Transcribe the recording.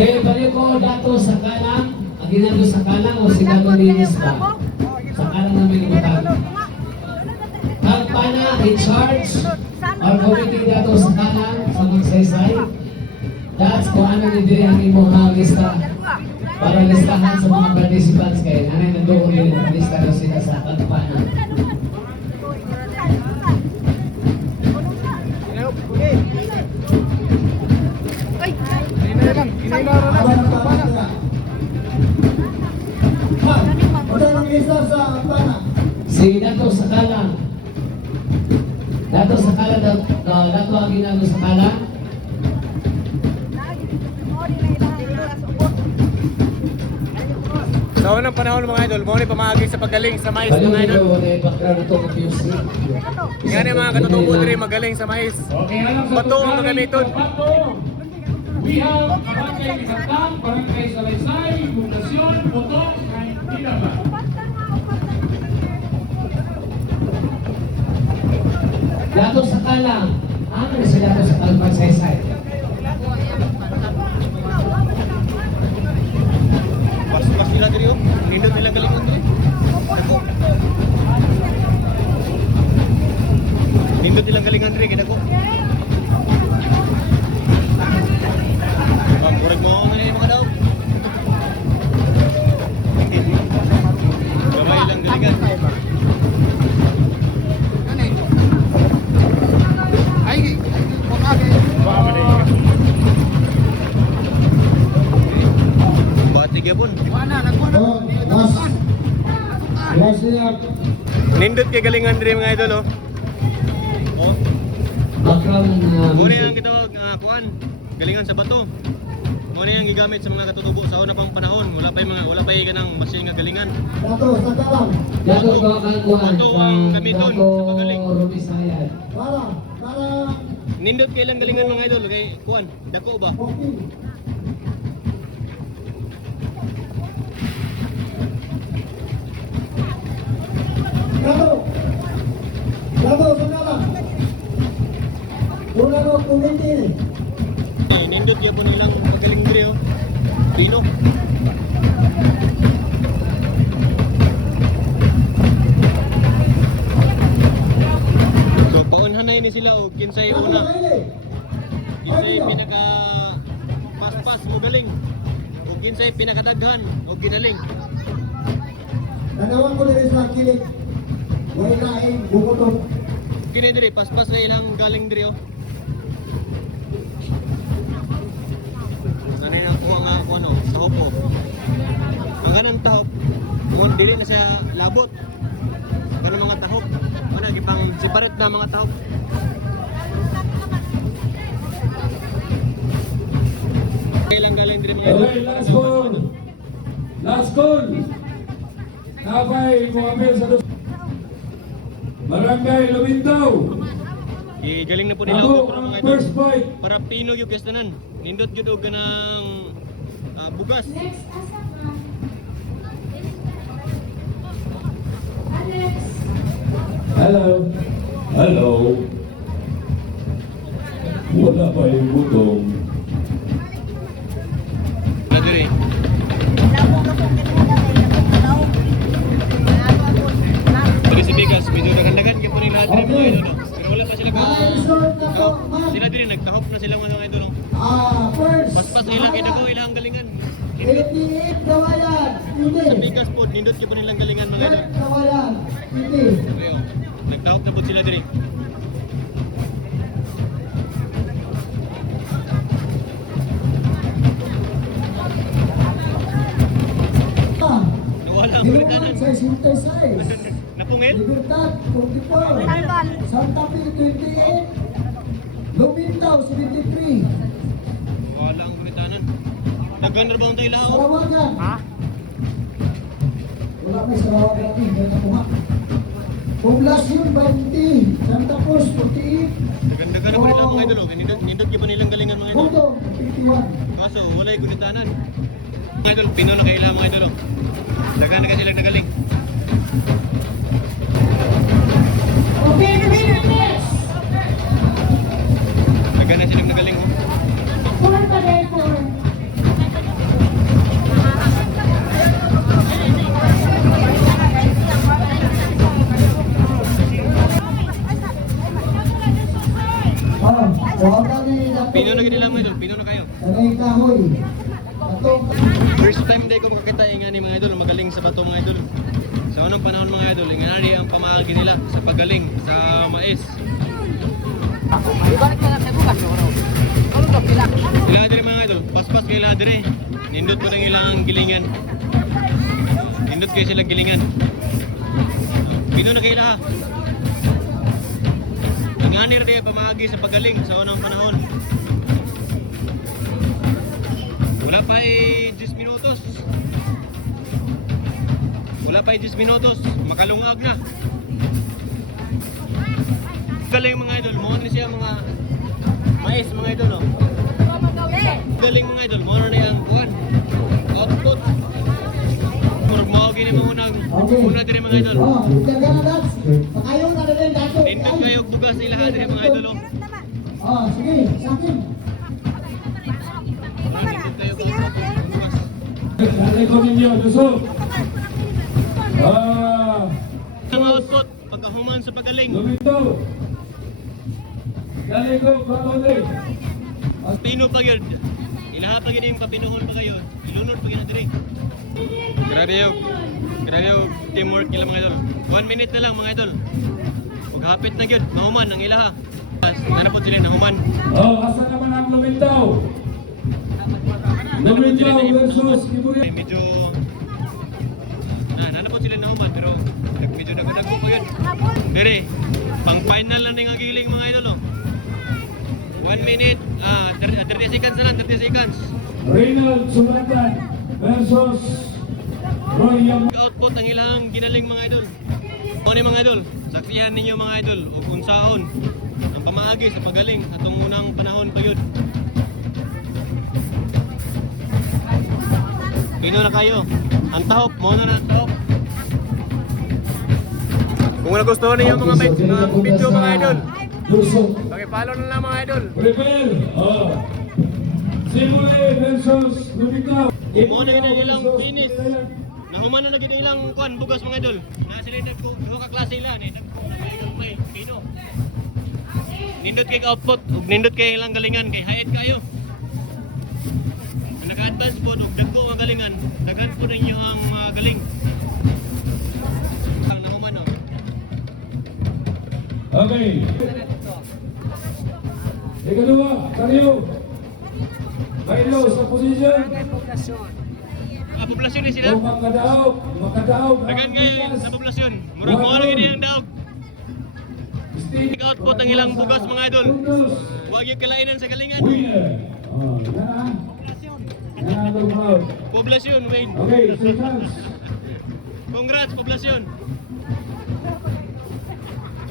Okay, balik ko dato sa kalang. Aginado sa kalang o sigado linis ba? Sa kalang namin utang. Pagpana, in charge, or committee dato sa kalang, sa magsaysay. That's kung ano nidiri ang imong lista. Para listahan sa mga participants kayo. Nanay nandoon din ang lista daw sila sa pagpana. Sige, dato sa kalang. Dato sa kalang, dato ang ginagawa sa kalang. Sa unang panahon mga idol, mo ni pamahagi sa pagaling sa mais mga idol. Yan yung mga katutubo diri magaling sa mais. Bato ang magamiton. We have Barangay Isantang, Barangay Salaysay, Fundación, Botong, and Pinaba. Dato sa kalang. Ano na sila dato sa kalang magsaysay? Pas nila diri oh. Nindot nila galingon diri. Nindot nila galingan diri kaya ko. Kurang mo na yung mga daw. Gamay lang galingan. Batik ya pun. Nindot kay galingan diri mga idol oh. Oh. Muna yung kitawag kuan. Galingan sa bato. Muna yung gigamit sa mga katutubo sa una pang panahon. Wala pa yung kanang machine nga galingan. Dato ko ang kuhan. Bato ang gamiton sa pagaling. Rubisayan. Nindot kay lang galingan mga idol kay kuan. Dako ba? Nindot ya po nilang pagaling diri oh. Pino. So paunhanay ni sila og kinsay una. Kinsay pinaka paspas mo galing. Og kinsay pinakadaghan og ginaling. Nanawan ko diri sa kilig. Way lain bukoton. Kini diri paspas na ilang galing diri oh. Sanay na kuha nga ako ano, tahop po. Ang ganang tahop, kung dili na siya labot. Ganang mga tahop. Ano, gipang separate na mga tahop. Kailang galing din mga Okay, last call. Last call. Napay kumapil sa Barangay Lumintao. galing na po nila Ako para ang mga first idol. fight. Para Pino yung gastanan. Nindot yun og ganang bugas. Next, asa ka? Alex. Hello. Hello. Wala pa yung butong. Nadiri. Pag si Bigas, medyo nagandagan yung po nila diri mga idol. Pero wala pa sila sila diri nagtahop na sila mga idol. First. Paspas ilang kinako ilang galingan. 88 kawayan. Sa Bigas po, nindot yung po nilang galingan mga idol. Kawayan. Hindi. Ayo, nagtahop na po sila diri. Wala ang kulitanan. Sa Sintesay. Napungil? Libertad 44. Santa Fe 28. Lumintao 73. Wala ang kulitanan. Nagandar ba ang tayo lao? Sarawagan. Ha? Wala may Sarawagan natin. Kaya nakuha. Poblasyon 20. Santa Cruz 48. Nagandar po nila mga idol. Nindot yung pa nilang galingan mga idol. Bundong 51. Kaso wala yung kulitanan. Mga idol, Pino na kaila mga idol. Dagan na kasi sila nagaling. Okay, winner next. Dagan na sila nagaling. Oh. Four pa din, four. Pino na kayo. Sanay kahoy. Atong First time day ko makakita nga ni mga idol, magaling sa bato mga idol. Sa unang panahon mga idol, ingani ang pamaagi nila sa pagaling sa mais. Sila dire mga idol, paspas kay sila dire. Nindot ko ng ilang gilingan. Nindot kayo silang gilingan. Pino na kayo na. Ingani rin ang pamaagi sa pagaling sa unang panahon. Wala pa 10 minutos. Wala pa 10 minutos. Makalungag na. Galing mga idol. Mo na siya mga mais mga idol. Oh. Galing mga idol. Mo na yung kuwan. Output. Murag gini mo unang una dire mga idol. Oh, daga na dats. Pakayo na din dato. Nindot kayo bugas nila dire mga idol. Oh. Oh, sige, sa akin. Nindot kayo bugas. Nanay ko ninyo, lusog. Ang output pagkahuman sa pagaling. Lumitaw. Nanay ko, kakone. Pino pa yun. Ilaha pa yun yung papinuhon pa kayo. Ilunod pa yun na dire. Grabe yung teamwork nila mga idol. 1 minute na lang mga idol. Maghapit na yun. Mahuman ang ilaha. Nanapot sila nahuman. Oh, asa naman ang lumitaw? Lumitaw versus Ibuya. Medyo nanapot sila nahuman pero medyo nagadago po yun. Pero pang final lang yung agiling mga idol. Oh. 1 minute, 30 seconds na lang, 30 seconds. Reynald Sulatan versus Roy Yang. Output ang ilang ginaling mga idol. Ano ni mga idol? Saksihan ninyo mga idol o kung saan ang pamaagi sa pagaling atong unang panahon pa yun. Pino na kayo. Ang tahop, muna na ang tahop. Kung nagustuhan niyo mga video mga idol, Lusog. paki-follow na lang mga idol. Prepare. Oh. Simule versus Lumitaw. Mo na yun ang ilang finish. Nahuman na naging ilang kuan bugas mga idol. Na sila duha ka klase nila ni Pino. Nindot kay output ug nindot kay ilang galingan kay hayat kayo. Naka-advance po ug dagko ang galingan. Daghan po ninyo ang mga galing. Ang nahuman no. Okay. Ikalawa, Karyo. Kailo sa posisyon. Populasyon ni sila. Kung makadaog. Daghan ngayon sa populasyon. Murag mo na gini ang daog. Steve. Output ang ilang bugas mga idol. Huwag yung kalainan sa galingan. Winner. Oh, na. Crowd. Poblasyon, Wayne. Okay, seconds. Congrats, poblasyon.